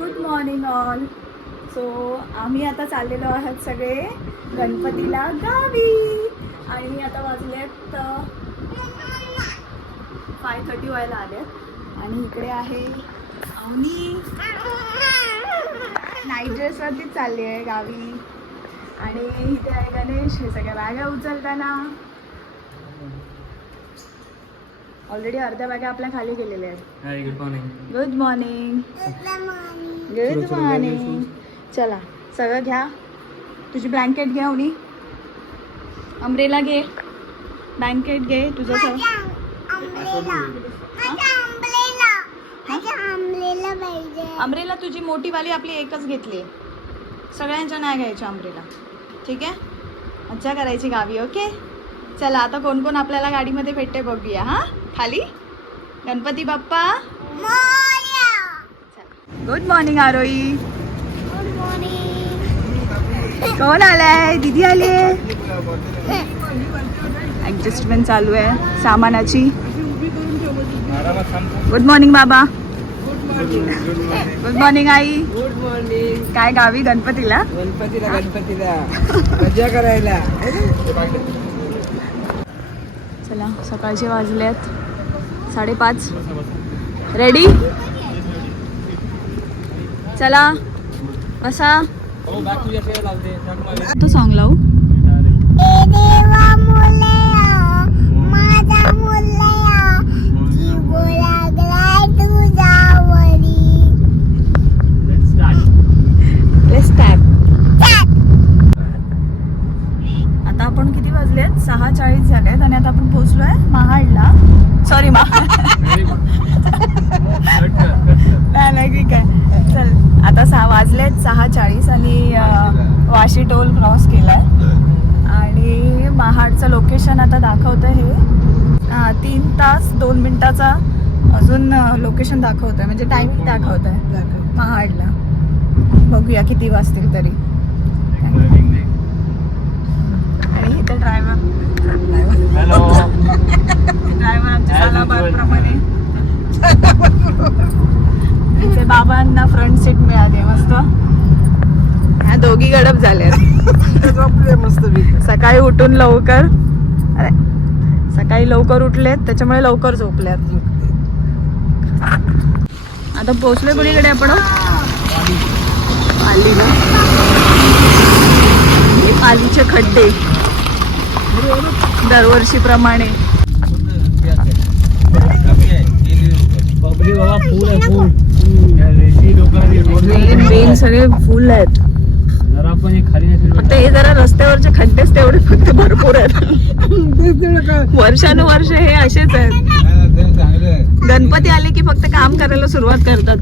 Good morning all. So आम्ही आता चाललेलो आहोत सगळे गणपतीला गावी आणि आता वाजलेत 5:30 व्हायला आलेत आणि इकडे आहे अवनी नाईट ड्रेसवरतीच चालली आहे गावी आणि इथे आहे गणेश. हे सगळ्या बॅगा उचलताना ऑलरेडी अर्ध्या बॅगा आपल्या खाली गेलेल्या आहेत. Good morning. Good morning. Good morning. चला सगळं घ्या. तुझी ब्लँकेट घे अवनी, अम्ब्रेला घे, ब्लँकेट घे तुझं सगळं. अम्ब्रेला तुझी मोठीवाली आपली एकच घेतली, सगळ्यांच्या नाही घ्यायच्या अम्ब्रेला. ठीक आहे, मज्जा करायची गावी. ओके चला आता कोण कोण आपल्याला गाडीमध्ये भेटते बघूया. हां खाली Ganpati Bappa. Good morning Aarohi. Good morning. कोण आलाय? दीदी आली आहे. ॲडजस्टमेंट चालू आहे सामानाची. गुड मॉर्निंग बाबा. गुड मॉर्निंग आई. Good morning. काय गावी गणपतीला गणपतीला मजा करायला. चला सकाळचे वाजलेत 5:30. रेडी? चला बसा. तो सॉन्ग लावू. आता आपण किती वाजलेत? 6:40 झालेत आणि आता आपण पोहोचलोय महाडला. सॉरी नाही ठीक आहे. चल आता 6 वाजलेत 6:40 आणि वाशी टोल क्रॉस केलाय आणि महाडचं लोकेशन आता दाखवतं हे 3 तास 2 मिनिटाचा अजून लोकेशन दाखवतंय, म्हणजे टायमिंग दाखवतंय महाडला. बघूया किती वाजतील तरी. आणि इथे ड्रायव्हर आमच्या सालाबादप्रमाणे इथे बाबांना फ्रंट सीट मिळाली मस्त. ह्या दोघी गडप झाल्या मस्त. सकाळी उठून लवकर, अरे सकाळी लवकर उठलेत त्याच्यामुळे लवकर झोपल्यात. आता पोहोचलोय कुणीकडे आपण? पाली ना, हे पालीचे खड्डे दरवर्षीप्रमाणे. मेन सगळे फुल आहेत. फक्त हे जरा रस्त्यावरचे खड्डेच तेवढे फक्त भरपूर आहेत. वर्षानुवर्ष हे असेच आहेत. गणपती आले की फक्त काम करायला सुरुवात करतात.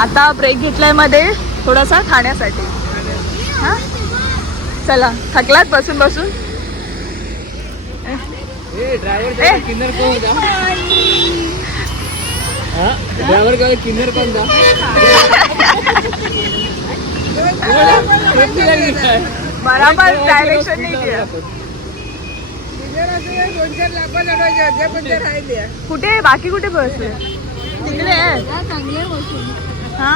आता ब्रेक घेतलाय मध्ये थोडासा खाण्यासाठी. हा चला, थकलात बसून बसून? ड्रायव्हर का किन्नर कोण दा? बराबर डायरेक्शन नाही दिलं. कुठे बाकी कुठे बसले? तिकडे हा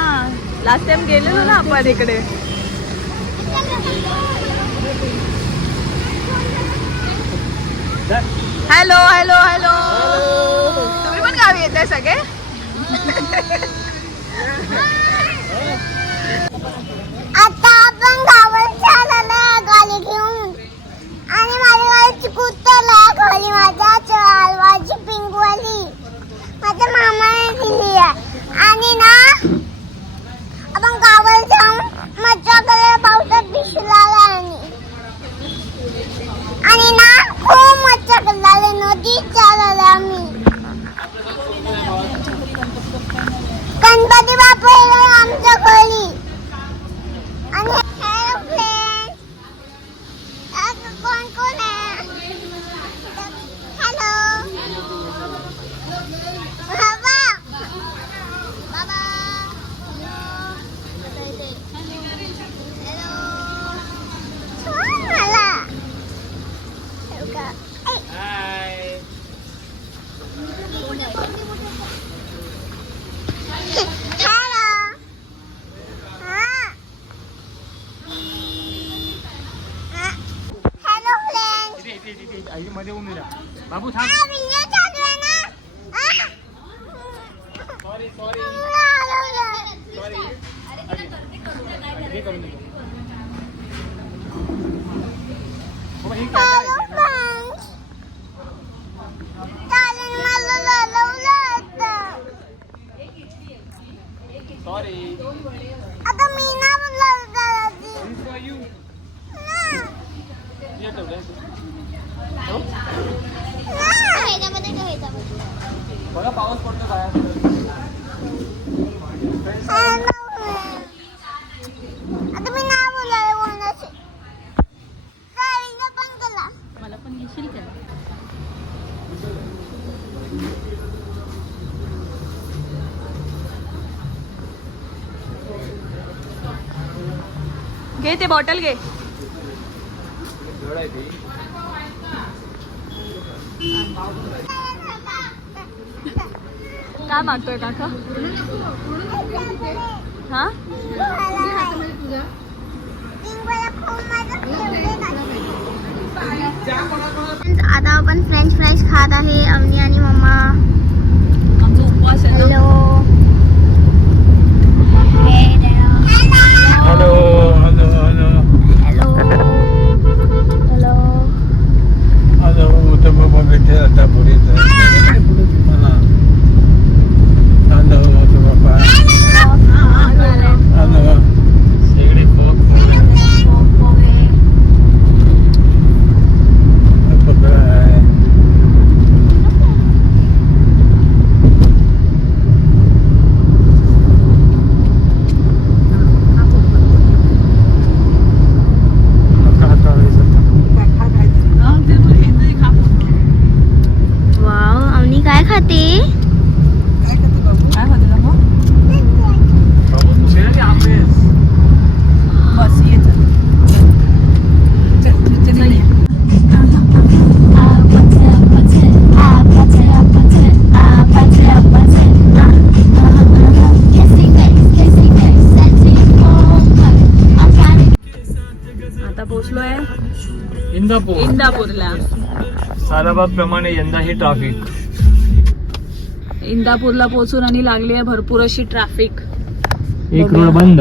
लास्ट टाइम गेलेलो ना आपण इकडे. Hello hello hello. तुम्ही पण गावी येताय सगळे? आता आपण गावात चालला गाडी घेऊन आणि माझी गाडी कुत्तला खाली माझ्या चालवाची पिंगवाली माझ्या मामाने दिली आहे. आणि ना आपण गावात जाऊन मज्जा करायला पावसात भिजला आणि ना खूप मज्जा करला. नदीत चालला आम्ही. गणपती बाप्पा आमच्या घरी. आणि हॅलो फ्रेंड्स, कोण कोण आहे? हॅलो बाबू हा, video चालू आहे ना? हा? Sorry Hello, friends. चालेल, मला ललवलं होतं. सॉरी आता मी ना बोलणार दादाजी. ना. बघा पाऊस पडतो बाहेर. Hello, friends. आता मी ना बोलणार कोणाशी. गाडीला पण केला. मला पण घेशील का? घे ते बॉटल घे. जवळ आहे ते. काय मागतोय काका? हा आता आपण फ्रेंच फ्राईज खात आहे अवनी आणि मम्मा. आमचा उपवास आहे ना. Hello hello hello hello hello hello उठं बाबा भेटे आता पुढे मला हॅलो बाबा हॅलो शेगडी फोक पकड़ा है वाव अवनी काय खाते? काय होतं ना मग? बस ये चल. आता पोहोचलोय इंदापूरला. सालाबाद यंदाही ट्रॅफिक. इंदापूरला पोहोचून आणि लागली आहे भरपूर अशी ट्रॅफिक. एक रोड बंद.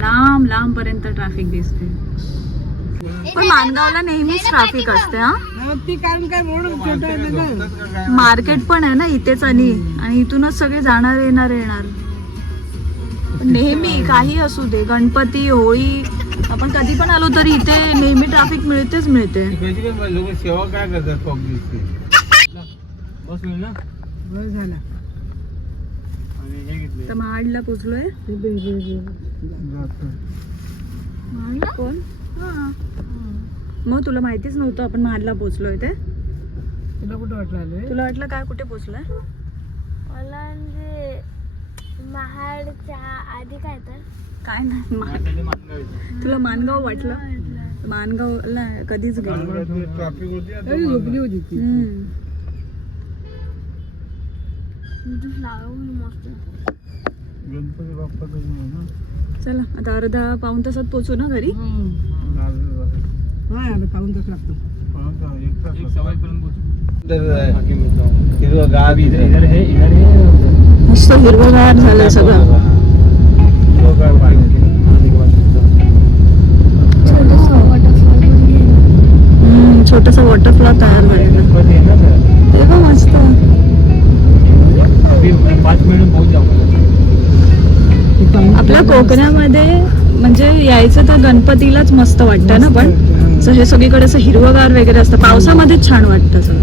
लांब लांब पर्यंत ट्रॅफिक दिसते. पण मानगावला नेहमीच ट्रॅफिक असते. हा ती कारण काय रोड छोटा आहे ना. मार्केट पण आहे ना इथेच आणि इथूनच सगळे जाणार येणार. पण नेहमी काही असू दे, गणपती होळी आपण कधी पण आलो तरी इथे नेहमी ट्रॅफिक मिळते. लोक सेवा काय करतात पब्लिकची. बस ना बस झाला. आणि हे घेतले तर महाडला पोचलोय. महाडला कोण? मग तुला माहितीच नव्हतं आपण महाडला पोचलोय ते? तुला कुठं वाटलं आलोय? तुला वाटलं काय कुठे पोचलोय? मला म्हणजे महाडच्या आधी काय तर काय नाही तुला मानगाव वाटलं? मानगावला कधीच गेलो. ट्रॅफिक होती झोपली होती ती. गणपती बाप्पा. चला आता अर्धा पाऊण तासात पोचू ना घरी. पाऊन तास लागतो. एक सवाई पर्यंत गाव इधर है. मस्त हिरवगार झालं सगळं. छोटासा वॉटरफॉल तयार झालेला. ते पण मस्त. 5 मिनिट पोहोच जाऊ. आपल्या कोकणामध्ये म्हणजे यायचं तर गणपतीलाच मस्त वाटतं ना. पण हे सगळीकडे असं हिरवगार वगैरे असतं. पावसामध्येच छान वाटतं सगळं.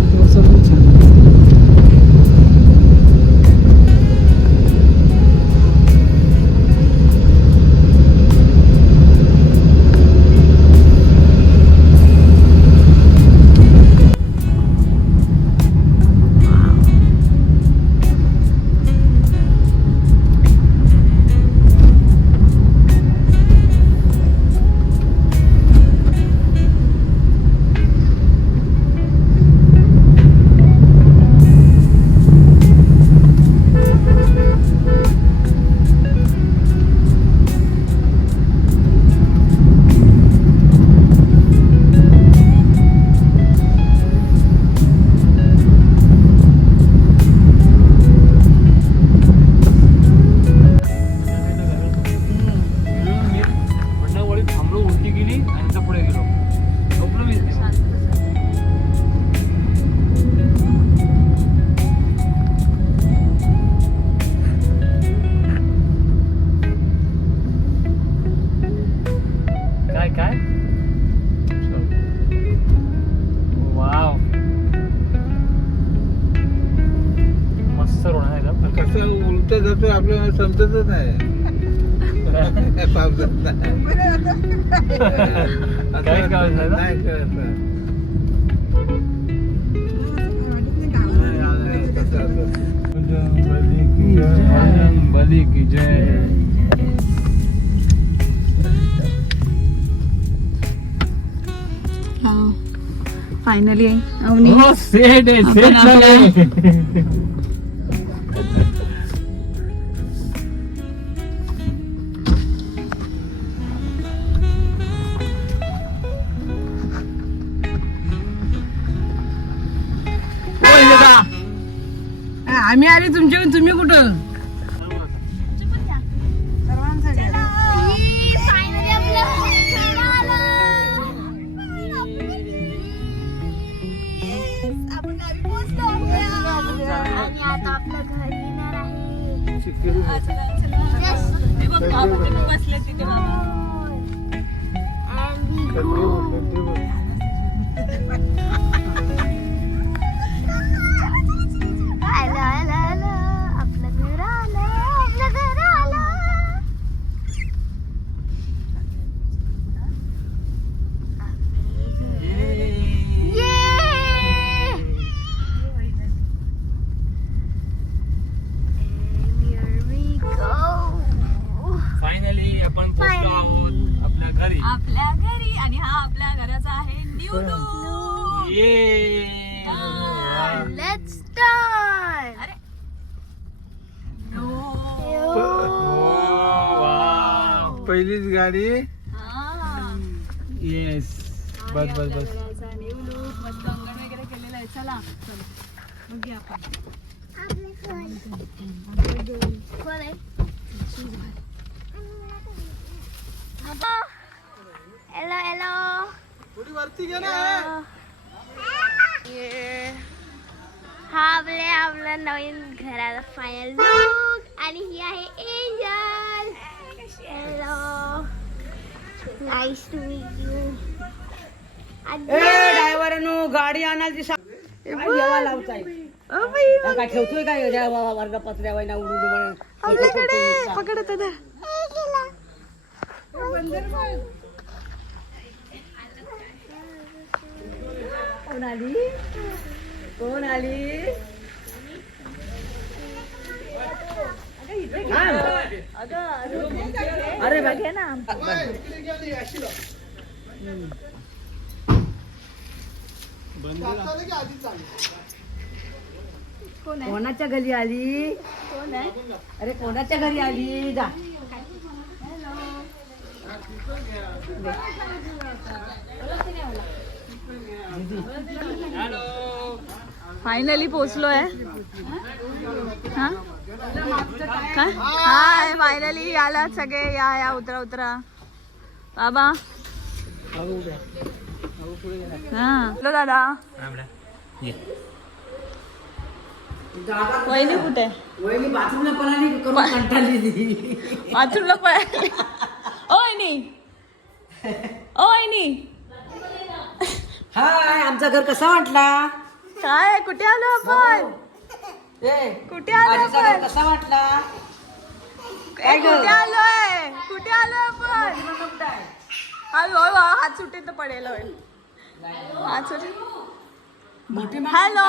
कुठं जातो आपल्याला समजतच नाही पावसात काय कळत नाही ना? नाही कळत. बली की जय. फायनली अवनी हो सेट आहे सेट आपण झालंय. आम्ही आले तुमच्याकडून, तुम्ही कुठं? आणि आता आपलं घर येणार आहे. बसले तिथे बाबा. And we go. आलं, आलं, आलं. आपलं घर आलं, आपलं घर आलं. Yeah! And here we go. Finally आपण पोहोचलो आहोत आपल्या घरी. आपल्या घरी आणि हा आपल्या घराचा आहे न्यू लुक. ये Let's start. अरे पहिलीच गाडी. येस बस बस बस. न्यू लुक मस्त अंगण वगैरे केलेलं आहे. चला बघूया आपण. कोण आहे? Hello hello. थोडी वरती घे ना. हा आपलं नवीन घराचा फायनल लुक आणि ही आहे Angel. Hello, nice to meet you. ड्रायव्हरांनो गाडी आणायची जेव्हा लावताय काय ठेवतोय काय वर्ग पत्र्या वाईना उडून पकडत होता. कोण आली कोण आली अरे बघे ना. कोण आहे? कोणाच्या घरी आली कोण आहे? अरे कोणाच्या घरी आली जा फायनली पोहोचलोय. हा काय हाय फायनली आला सगळे. या उतरा उतरा बाबा. हा हॅलो दादा. वहिनी कुठे? वहिनी बाथरूमला पण आली करून कंटाळली. बाथरूमला पळाली. ओ वहिनी ओ वहिनी. हाय आमचा घर कसा वाटला काय कुठे आलो आपण? कुठे आलो आजीचा घर आपण? कसा वाटला कुठे आलोय? कुठे आलोय आपण? हॅलो हात सुटे तर पडेल होईल. हात सुटे. मोठी हॅलो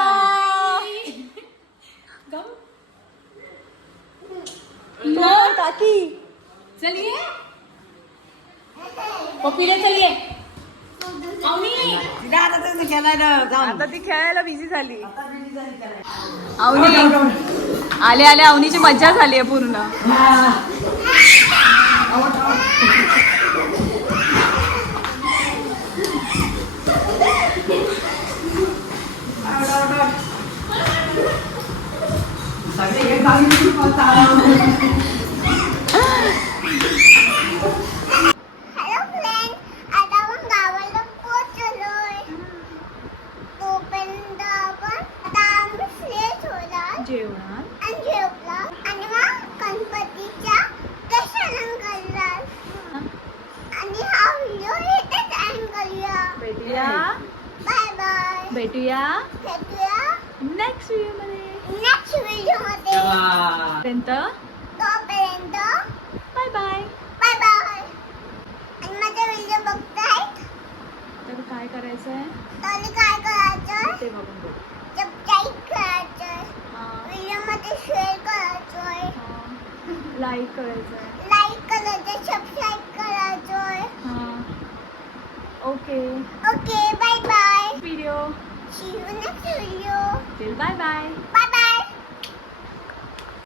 काकी. चलिए पपीले चलिए तिला आता ते खेळायला जाऊन आता ती खेळायला बिझी झाली. अवनी आले आले अवनीची मज्जा झाली आहे पूर्ण. सगळे एक गावी हॅलो फ्रेंड, आता आपण गावाला पोहोचलोय. तोपर्यंत आपण आता आम्ही फ्रेश होणार जेवणात आणि जेवला आणि मग गणपतीच्या दर्शन करणार. आणि हा व्हिडिओ इथेच एंड करूया. भेटूया बाय बाय. भेटूया भेटूया नेक्स्ट व्हिडिओ मध्ये. नेक्स्ट व्हिडिओ मध्ये. पर्यंत तोपर्यंत बाय बाय. Bye bye. आणि माझा व्हिडिओ बघताय तर काय करायचंय तर काय करायचं ते बघून बघ. सबस्क्राईब करायचं हा, व्हिडिओ मध्ये शेअर करायचोय हा. लाईक करायचंय. लाईक करायचं सबस्क्राईब करायचोय हा. Okay. Okay bye bye video. See you next video bye bye. Bye bye